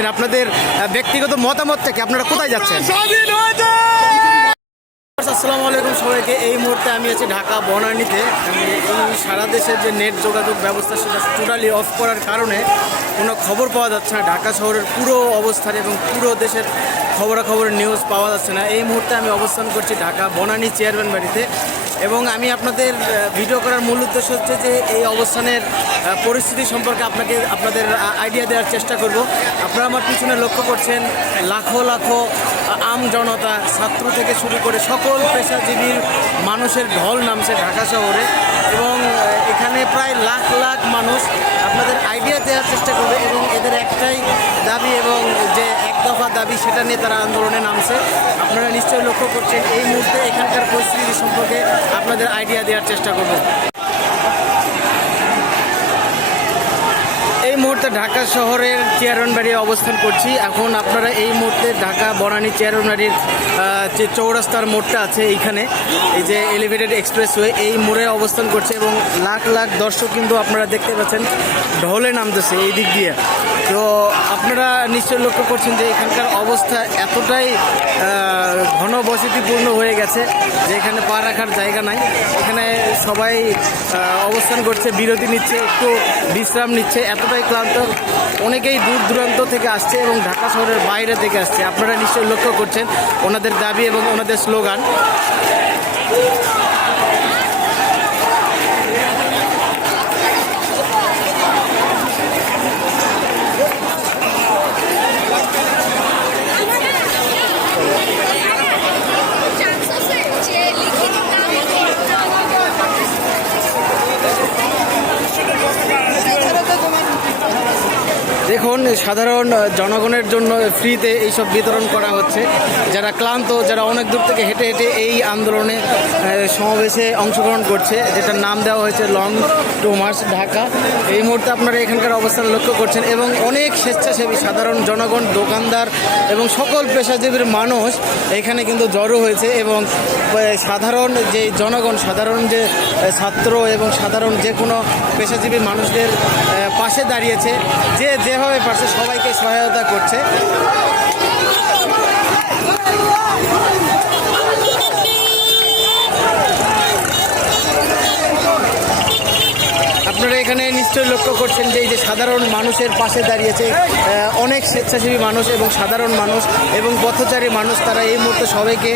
করছেন আপনাদের ব্যক্তিগত মতামত থেকে আপনারা কোথায় যাচ্ছেন? আসসালামু আলাইকুম সবাইকে। এই মুহূর্তে আমি আছি ঢাকা বনানীতে। এই সারা দেশের যে নেট যোগাযোগ ব্যবস্থা, সেটা টোটালি অফ করার কারণে কোনো খবর পাওয়া যাচ্ছে না। ঢাকা শহরের পুরো অবস্থান এবং পুরো দেশের খবরাখবরের নিউজ পাওয়া যাচ্ছে না। এই মুহূর্তে আমি অবস্থান করছি ঢাকা বনানী চেয়ারম্যান বাড়িতে। এবং আমি আপনাদের ভিডিও করার মূল উদ্দেশ্য হচ্ছে যে এই অবস্থানের পরিস্থিতি সম্পর্কে আপনাকে, আপনাদের আইডিয়া দেওয়ার চেষ্টা করব। আপনারা আমার পিছনে লক্ষ্য করছেন, লাখো লাখো আম জনতা, ছাত্র থেকে শুরু করে সকল পেশাজীবীর মানুষের ঢল নামছে ঢাকা শহরে এবং এখানে প্রায় লাখ লাখ মানুষ আপনাদের আইডিয়া দেওয়ার চেষ্টা করবে এবং এদের একটাই দাবি এবং যে এক দফা দাবি সেটা নিয়ে তারা আন্দোলনে নামছে। আপনারা নিশ্চয়ই লক্ষ্য করছেন, এই মুহূর্তে এখানকার পরিস্থিতি সম্পর্কে আপনাদের আইডিয়া দেওয়ার চেষ্টা করব। মুহূর্তে ঢাকা শহরের চেয়ারম্যান বাড়ি অবস্থান করছি। এখন আপনারা এই মুহূর্তে ঢাকা বনানী চেয়ারম্যান বাড়ির যে চৌরাস্তার মোড়টা আছে এইখানে, এই যে এলিভেটেড এক্সপ্রেসওয়ে এই মোড়ে অবস্থান করছে এবং লাখ লাখ দর্শক কিন্তু আপনারা দেখতে পাচ্ছেন, ঢলে নামতেছে এই দিক দিয়ে। তো আপনারা নিশ্চয়ই লক্ষ্য করছেন যে এখানকার অবস্থা এতটাই ঘনবসতিপূর্ণ হয়ে গেছে যে এখানে পা রাখার জায়গা নাই। এখানে সবাই অবস্থান করছে, বিরতি নিচ্ছে, একটু বিশ্রাম নিচ্ছে, এতটাই ক্লান্ত অনেকেই দূর দূরান্ত থেকে আসছে এবং ঢাকা শহরের বাইরে থেকে আসছে। আপনারা নিশ্চয়ই লক্ষ্য করছেন ওনাদের দাবি এবং ওনাদের স্লোগান। দেখুন সাধারণ জনগণের জন্য ফ্রিতে এইসব বিতরণ করা হচ্ছে। যারা ক্লান্ত, যারা অনেক দূর থেকে হেঁটে হেঁটে এই আন্দোলনে সমাবেশে অংশগ্রহণ করছে, যেটার নাম দেওয়া হয়েছে লং টু মার্চ ঢাকা। এই মুহূর্তে আপনারা এখানকার অবস্থান লক্ষ্য করছেন এবং অনেক স্বেচ্ছাসেবী, সাধারণ জনগণ, দোকানদার এবং সকল পেশাজীবীর মানুষ এখানে কিন্তু জড়ো হয়েছে এবং সাধারণ যে জনগণ, সাধারণ যে ছাত্র এবং সাধারণ যে কোনো পেশাজীবী মানুষদের পাশে দাঁড়িয়েছে, যে যেভাবে পারছে সবাইকে সহায়তা করছে। আপনারা এখানে নিশ্চয়ই লক্ষ্য করছেন যে এই যে সাধারণ মানুষের পাশে দাঁড়িয়েছে অনেক স্বেচ্ছাসেবী মানুষ এবং সাধারণ মানুষ এবং পথচারী মানুষ, তারা এই মুহূর্তে সবাইকে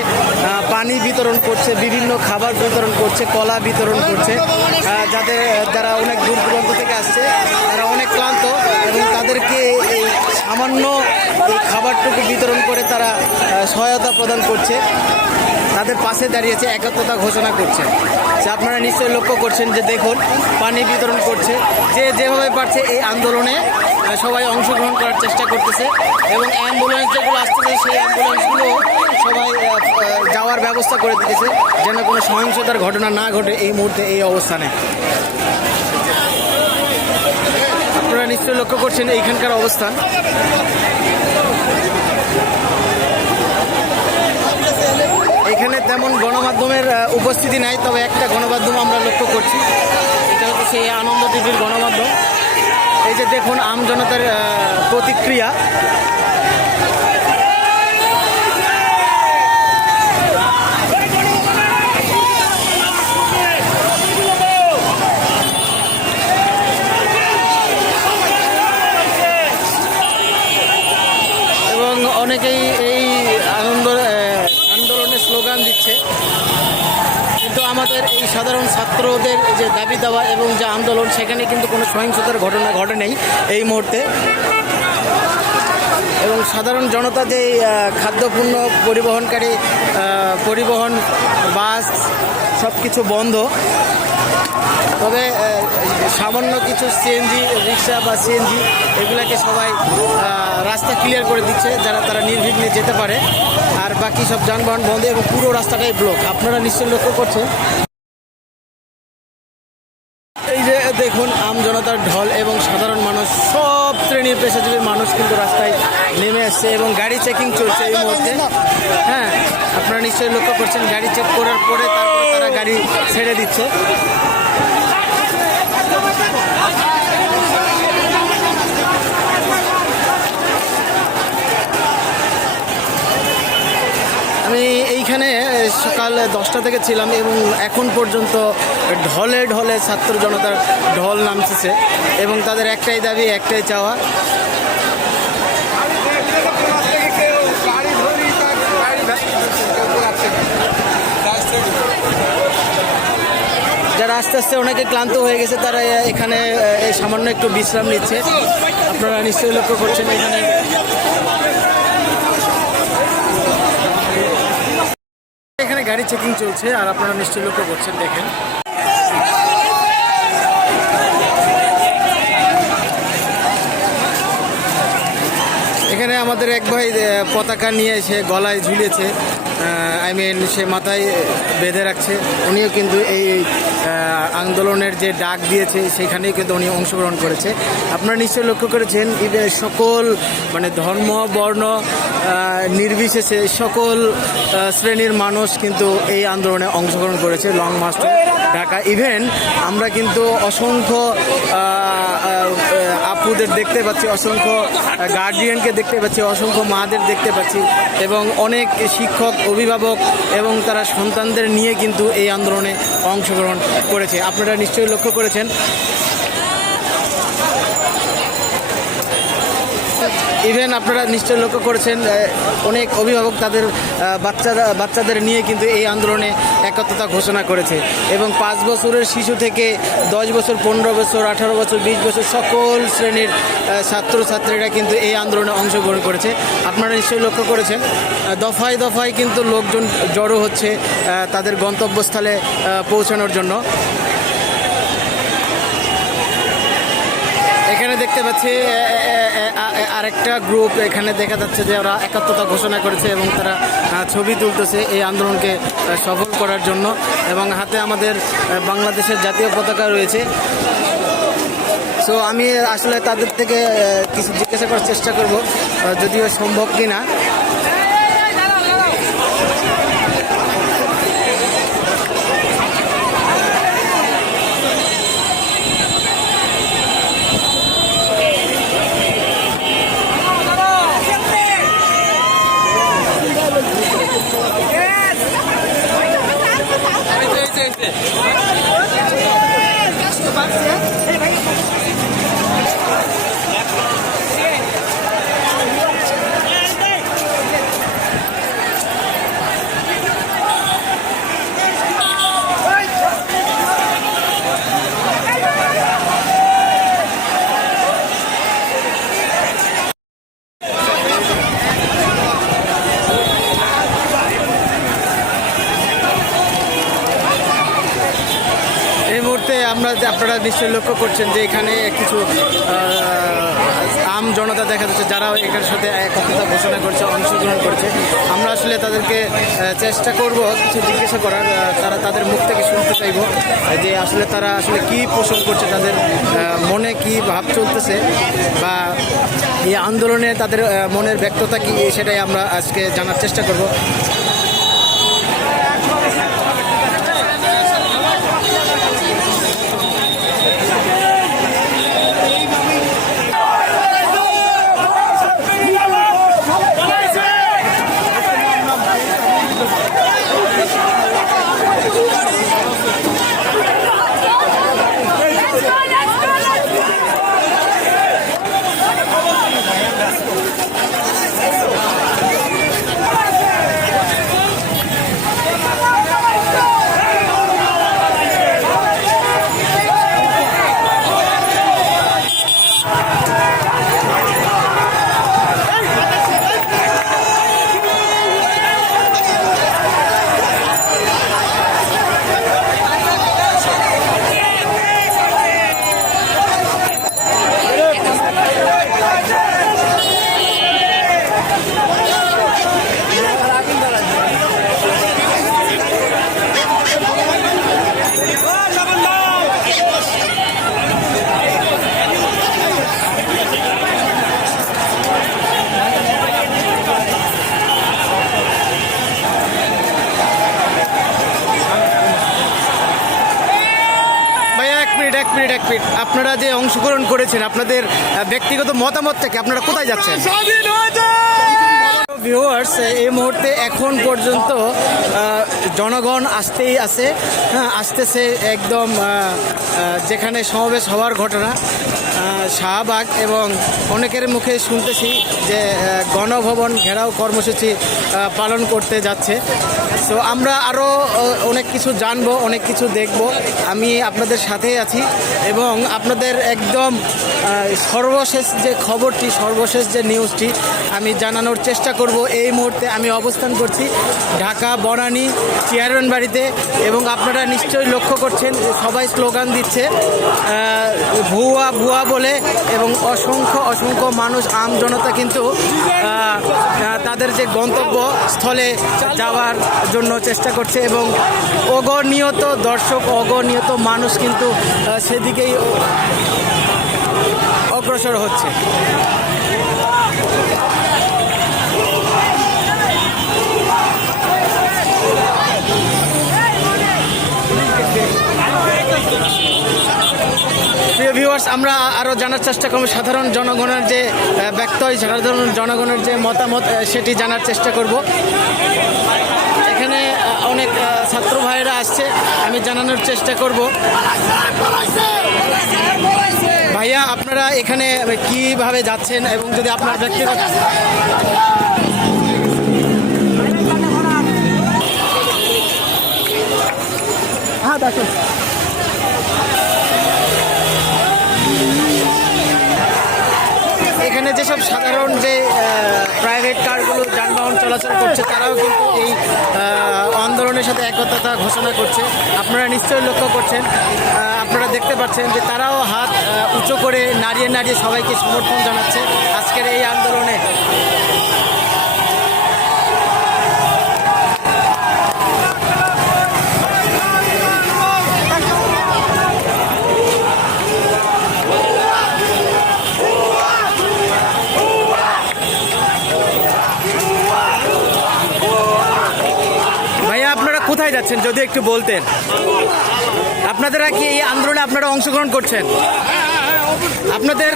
পানি বিতরণ করছে, বিভিন্ন খাবার বিতরণ করছে, কলা বিতরণ করছে যাদের, যারা অনেক দূর দূরান্ত থেকে আসছে, তারা অনেক ক্লান্ত এবং তাদেরকে এই সামান্য এই খাবারটুকু বিতরণ করে তারা সহায়তা প্রদান করছে। তাদের পাশে দাঁড়িয়েছে, একাত্মতা ঘোষণা করছে। যে আপনারা নিশ্চয়ই লক্ষ্য করছেন যে দেখুন, পানি বিতরণ করছে। যে যেভাবে পারছে এই আন্দোলনে সবাই অংশগ্রহণ করার চেষ্টা করতেছে এবং অ্যাম্বুলেন্স যেগুলো আসতেছে, সেই অ্যাম্বুলেন্সগুলো সবাই যাওয়ার ব্যবস্থা করে দিতেছে, যেন কোনো সহিংসতার ঘটনা না ঘটে এই মুহূর্তে এই অবস্থানে। আপনারা নিশ্চয়ই লক্ষ্য করছেন এইখানকার অবস্থান এখানে তেমন গণমাধ্যমের উপস্থিতি নাই, তবে একটা গণমাধ্যম আমরা লক্ষ্য করছি। এটা হচ্ছে সেই আনন্দ টিভির গণমাধ্যম। এই যে দেখুন আমজনতার প্রতিক্রিয়া এবং অনেকেই এই আনন্দ আহ, আন্দোলনের স্লোগান দিচ্ছে কিন্তু আমাদের এই সাধারণ ছাত্রদের যে দাবি দাওয়া এবং যে আন্দোলন, সেখানে কিন্তু কোনো সহিংসতার ঘটনা ঘটে নেই এই মুহূর্তে। এবং সাধারণ জনতা যে খাদ্যপণ্য পরিবহনকারী পরিবহন, বাস সব কিছু বন্ধ। তবে সামান্য কিছু সিএনজি রিক্সা বা সিএনজি এগুলাকে সবাই রাস্তা ক্লিয়ার করে দিচ্ছে, যারা তারা নির্বিঘ্নে যেতে পারে। আর বাকি সব যানবাহন বন্ধ এবং পুরো রাস্তাটাই ব্লক আপনারা নিশ্চয়ই লক্ষ্য করছেন আম জনতার ঢল এবং সাধারণ মানুষ, সব শ্রেণির পেশাজীবীর মানুষ কিন্তু রাস্তায় নেমে আসছে এবং গাড়ি চেকিং চলছে এই মুহূর্তে। হ্যাঁ আপনারা নিশ্চয়ই লক্ষ্য করছেন, গাড়ি চেক করার পরে তারপরে তারা গাড়ি ছেড়ে দিচ্ছে। সকাল দশটা থেকে ছিলাম এবং এখন পর্যন্ত ঢলে ঢলে ছাত্র জনতার ঢল নামতেছে এবং তাদের একটাই দাবি, একটাই চাওয়া। যারা আস্তে আস্তে অনেকে ক্লান্ত হয়ে গেছে, তারা এখানে এই সামান্য একটু বিশ্রাম নিচ্ছে। আপনারা নিশ্চয়ই লক্ষ্য করছেন এখানে এখানে গাড়ি চেকিং চলছে আর আপনারা নিশ্চয়ই লক্ষ্য করছেন, দেখেন। এখানে আমাদের এক ভাই পতাকা নিয়ে সে গলায় ঝুলিয়েছে। আই মিন সে মাথায় বেঁধে রাখছে। উনিও কিন্তু এই আন্দোলনের যে ডাক দিয়েছে, সেখানেই কিন্তু উনি অংশগ্রহণ করেছে। আপনারা নিশ্চয়ই লক্ষ্য করেছেন সকল মানে ধর্ম, বর্ণ নির্বিশেষে সকল শ্রেণির মানুষ কিন্তু এই আন্দোলনে অংশগ্রহণ করেছে লং মার্চ ঢাকা ইভেন আমরা কিন্তু অসংখ্য আপুদের দেখতে পাচ্ছি, অসংখ্য গার্ডিয়ানকে দেখতে পাচ্ছি, অসংখ্য মাদের দেখতে পাচ্ছি এবং অনেক শিক্ষক, অভিভাবক এবং তারা সন্তানদের নিয়ে কিন্তু এই আন্দোলনে অংশগ্রহণ করেছে। আপনারা নিশ্চয়ই লক্ষ্য করেছেন। ইভেন আপনারা নিশ্চয়ই লক্ষ্য করেছেন অনেক অভিভাবক তাদের বাচ্চারা, বাচ্চাদের নিয়ে কিন্তু এই আন্দোলনে একত্রতা ঘোষণা করেছে। এবং পাঁচ বছরের শিশু থেকে দশ বছর, পনেরো বছর, আঠারো বছর, বিশ বছর সকল শ্রেণির ছাত্রছাত্রীরা কিন্তু এই আন্দোলনে অংশগ্রহণ করেছে। আপনারা নিশ্চয়ই লক্ষ্য করেছেন দফায় দফায় কিন্তু লোকজন জড়ো হচ্ছে তাদের গন্তব্যস্থলে পৌঁছানোর জন্য। এখানে দেখতে পাচ্ছি আরেকটা গ্রুপ এখানে দেখা যাচ্ছে যে ওরা একাত্মতা ঘোষণা করেছে এবং তারা ছবি তুলতেছে এই আন্দোলনকে সফল করার জন্য। এবং হাতে আমাদের বাংলাদেশের জাতীয় পতাকা রয়েছে। সো আমি আসলে তাদের থেকে কিছু জিজ্ঞাসা করার চেষ্টা করব যদিও সম্ভব কি না এই মুহূর্তে আমরা যে আপনারা নিশ্চয়ই লক্ষ্য করছেন যে এখানে কিছু আম জনতা দেখা যাচ্ছে যারা এখানের সাথে একত্রতা ঘোষণা করছে, অংশগ্রহণ করছে। আমরা আসলে তাদেরকে চেষ্টা করব কিছু জিজ্ঞাসা করার তারা তাদের মুখ থেকে শুনতে চাইব, যে আসলে তারা আসলে কি পোষণ করছে তাদের মনে কি ভাব চলতেছে বা এই আন্দোলনে তাদের মনের ব্যক্ততা কি, সেটাই আমরা আজকে জানার চেষ্টা করব ভাইয়া এক মিনিট এক মিনিট। আপনারা যে অংশগ্রহণ করেছেন আপনাদের ব্যক্তিগত মতামত থেকে আপনারা কোথায় যাচ্ছেন? ভিউয়ার্স এই মুহূর্তে এখন পর্যন্ত জনগণ আসতেই আছে। হ্যাঁ আসতেছে একদম যেখানে সমাবেশ হওয়ার ঘটনা। শাহবাগ এবং অনেকের মুখে শুনতেছি যে গণভবন ঘেরাও কর্মসূচি পালন করতে যাচ্ছে। সো আমরা আরও অনেক কিছু জানব, অনেক কিছু দেখব। আমি আপনাদের সাথেই আছি এবং আপনাদের একদম সর্বশেষ যে খবরটি, সর্বশেষ যে নিউজটি আমি জানানোর চেষ্টা করব। এই মুহূর্তে আমি অবস্থান করছি ঢাকা বনানী চেয়ারম্যান বাড়িতে এবং আপনারা নিশ্চয়ই লক্ষ্য করছেন সবাই স্লোগান দিচ্ছে ভুয়া ভুয়া বলে এবং অসংখ্য অসংখ্য মানুষ, আম জনতা কিন্তু তাদের যে গন্তব্য স্থলে যাওয়ার জন্য চেষ্টা করছে এবং অগণিয়ত দর্শক অগণিয়ত মানুষ কিন্তু সেদিকেই অগ্রসর হচ্ছে। আমরা আরও জানার চেষ্টা করব, সাধারণ জনগণের যে ব্যক্ত সাধারণ জনগণের যে মতামত সেটি জানার চেষ্টা করব। এখানে অনেক ছাত্র ভাইয়েরা আসছে, আমি জানানোর চেষ্টা করব। ভাইয়া, আপনারা এখানে কীভাবে যাচ্ছেন এবং যদি আপনার ব্যক্তিগত হ্যাঁ দেখুন। এখানে যেসব সাধারণ যে প্রাইভেট কারগুলো যানবাহন চলাচল করছে, তারাও কিন্তু এই আন্দোলনের সাথে একতা ঘোষণা করছে। আপনারা নিশ্চয়ই লক্ষ্য করছেন আপনারা দেখতে পাচ্ছেন যে তারাও হাত উঁচু করে নাড়িয়ে নাড়িয়ে সবাইকে সমর্থন জানাচ্ছে আজকের এই আন্দোলনে ভাইয়া আপনারা কোথায় যাচ্ছেন যদি একটু বলতেন? আপনারা কি এই আন্দোলনে আপনারা অংশগ্রহণ করছেন? আপনাদের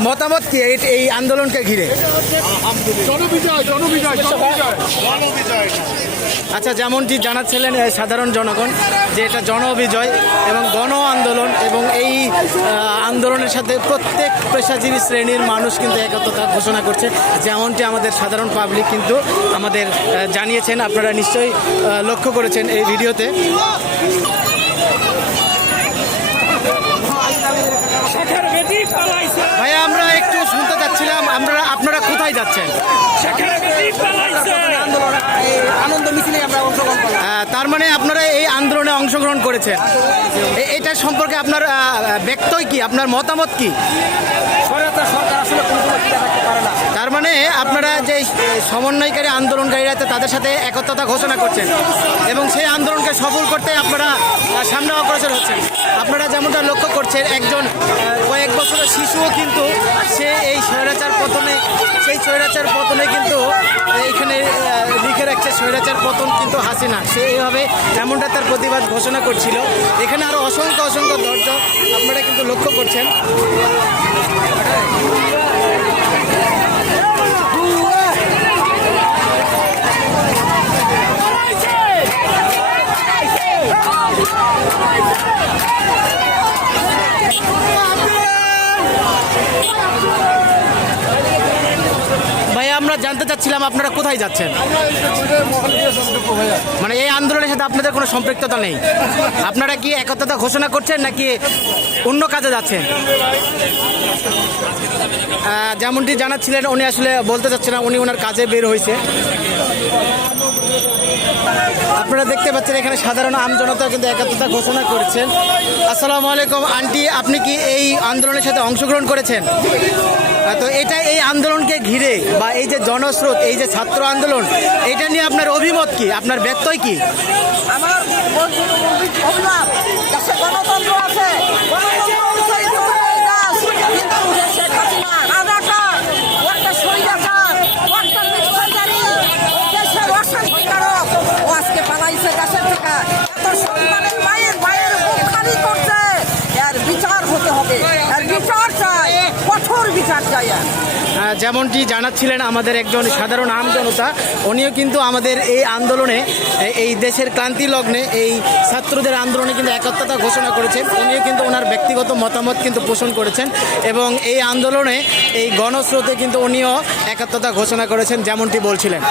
মতামত কি এই- এই আন্দোলনকে ঘিরে? জনবিজয় জনবিজয়। জনবিজয়। আচ্ছা যেমনটি জানাচ্ছিলেন সাধারণ জনগণ যে এটা জন জনবিজয় এবং গণ আন্দোলন এবং এই আন্দোলনের সাথে প্রত্যেক পেশাজীবী শ্রেণির মানুষ কিন্তু একতা ঘোষণা করছে। যেমনটি আমাদের সাধারণ পাবলিক কিন্তু আমাদের জানিয়েছেন, আপনারা নিশ্চয়ই লক্ষ্য করেছেন এই ভিডিওতে শেখের বেটি পালাইছে ভাইয়া আমরা একটু শুনতে চাচ্ছিলাম আমরা আপনারা কোথায় যাচ্ছেন শেখের বেটি পালাইছে আনন্দ মিছিলে আমরা অংশগ্রহণ করলাম আহ, তার মানে আপনারা এই অংশগ্রহণ করেছেন। এটা সম্পর্কে আপনার ব্যক্তই কি? আপনার মতামত কি? তার মানে আপনারা যে সমন্বয়কারী আন্দোলনকারীরা তাদের সাথে একত্রতা ঘোষণা করছেন এবং সেই আন্দোলনকে সফল করতে আপনারা সামনে অগ্রসর হচ্ছেন। আপনারা যেমনটা লক্ষ্য করছেন একজন কয়েক বছরের শিশুও কিন্তু সে এই স্বৈরাচার পতনে সেই স্বৈরাচার পতনে কিন্তু এইখানে আহ, লিখে রাখছে স্বৈরাচার পতন কিন্তু হাসিনা। সে এইভাবে এমনটা তার প্রতিবাদ ঘোষণা করছিল। এখানে আরও অসংখ্য অসংখ্য দর্শক আপনারা কিন্তু লক্ষ্য করছেন। ভাইয়া, আমরা জানতে চাচ্ছিলাম আপনারা কোথায় যাচ্ছেন? মানে এই আন্দোলনের সাথে আপনাদের কোনো সম্পৃক্ততা নেই। আপনারা কি একতা ঘোষণা করছেন নাকি অন্য কাজে যাচ্ছেন? যেমনটি জানাচ্ছিলেন, উনি আসলে বলতে চাচ্ছেন উনি ওনার কাজে বের হয়েছে। আপনারা দেখতে পাচ্ছেন এখানে সাধারণ আমজনতা কিন্তু একাত্মতা ঘোষণা করেছেন। আসসালামু আলাইকুম, আন্টি, আপনি কি এই আন্দোলনের সাথে অংশগ্রহণ করেছেন? তো এটা এই আন্দোলনকে ঘিরে বা এই যে জনস্রোত, এই যে ছাত্র আন্দোলন, এটা নিয়ে আপনার অভিমত কি? আপনার ব্যত্যয় কি? আমার গণতন্ত্র যেমনটি জানাচ্ছিলেন আমাদের একজন সাধারণ আম জনতা, উনিও কিন্তু আমাদের এই আন্দোলনে, এই দেশের ক্রান্তি লগ্নে এই ছাত্রদের আন্দোলনে কিন্তু একাত্মতা ঘোষণা করেছেন। উনিও কিন্তু ওনার ব্যক্তিগত মতামত কিন্তু পোষণ করেছেন এবং এই আন্দোলনে এই গণস্রোতে কিন্তু উনিও একাত্মতা ঘোষণা করেছেন যেমনটি বলছিলেন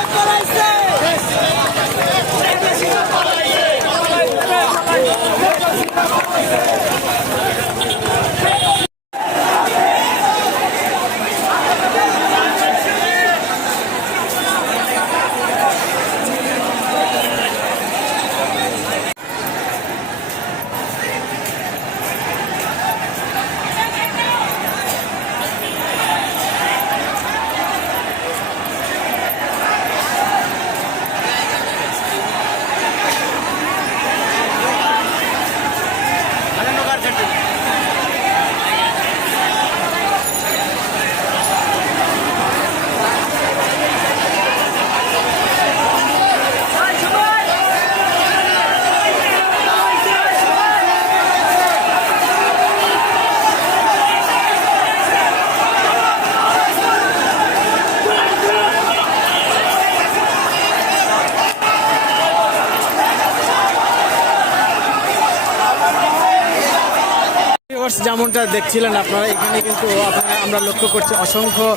ভিউয়ার্স যেমনটা দেখছিলেন, আপনারা এখানে কিন্তু আপনারা, আমরা লক্ষ্য করছি অসংখ্য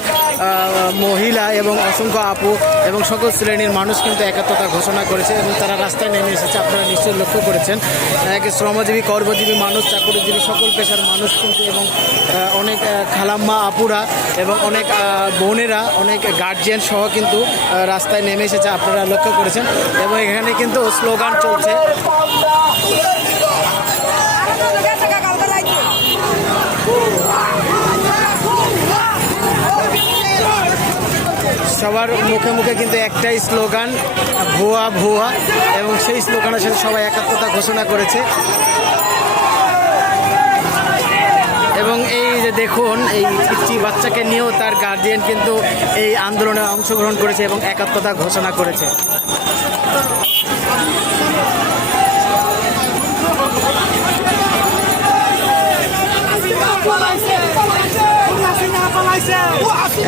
মহিলা এবং অসংখ্য আপু এবং সকল শ্রেণির মানুষ কিন্তু একাত্মতা ঘোষণা করেছে এবং তারা রাস্তায় নেমে এসেছে। আপনারা নিশ্চয়ই লক্ষ্য করেছেন। এক শ্রমজীবী, কর্মজীবী মানুষ, চাকরিজীবী সকল পেশার মানুষ কিন্তু এবং অনেক খালাম্মা আপুরা এবং অনেক বোনেরা, অনেক গার্জিয়ান সহ কিন্তু রাস্তায় নেমে এসেছে। আপনারা লক্ষ্য করেছেন এবং এখানে কিন্তু স্লোগান চলছে। সবার মুখে মুখে কিন্তু একটাই স্লোগান ভুয়া ভুয়া এবং সেই স্লোগানের সাথে সবাই একাত্মতা ঘোষণা করেছে এবং এই যে দেখুন এই একটি বাচ্চাকে নিয়েও তার গার্জিয়ান কিন্তু এই আন্দোলনে অংশগ্রহণ করেছে এবং একাত্মতা ঘোষণা করেছে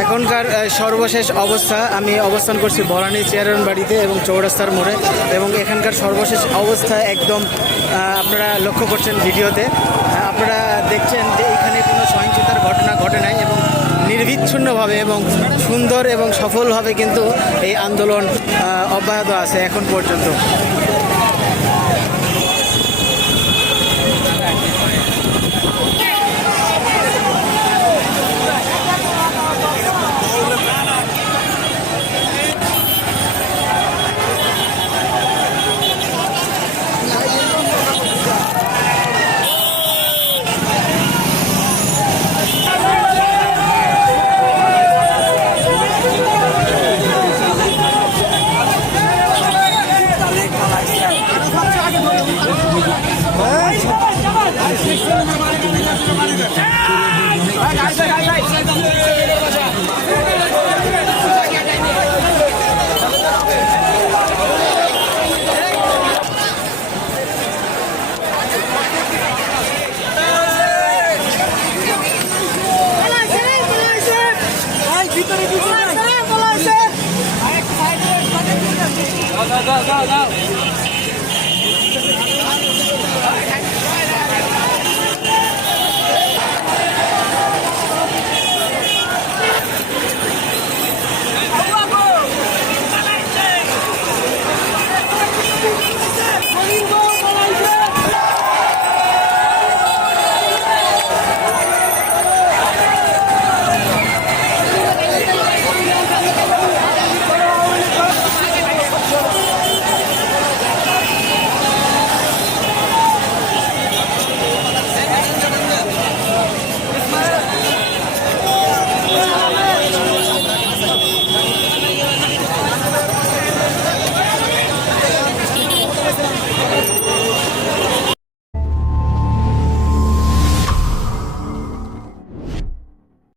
এখনকার সর্বশেষ অবস্থা, আমি অবস্থান করছি বরানি চেয়ারম্যান বাড়িতে এবং চৌরাস্তার মোড়ে এবং এখানকার সর্বশেষ অবস্থা একদম আপনারা লক্ষ্য করছেন ভিডিওতে। আপনারা দেখছেন যে এখানে কোনো সহিংসতার ঘটনা ঘটে নাই এবং নির্বিচ্ছিন্নভাবে এবং সুন্দর এবং সফলভাবে কিন্তু এই আন্দোলন অব্যাহত আছে এখন পর্যন্ত। দাও দাও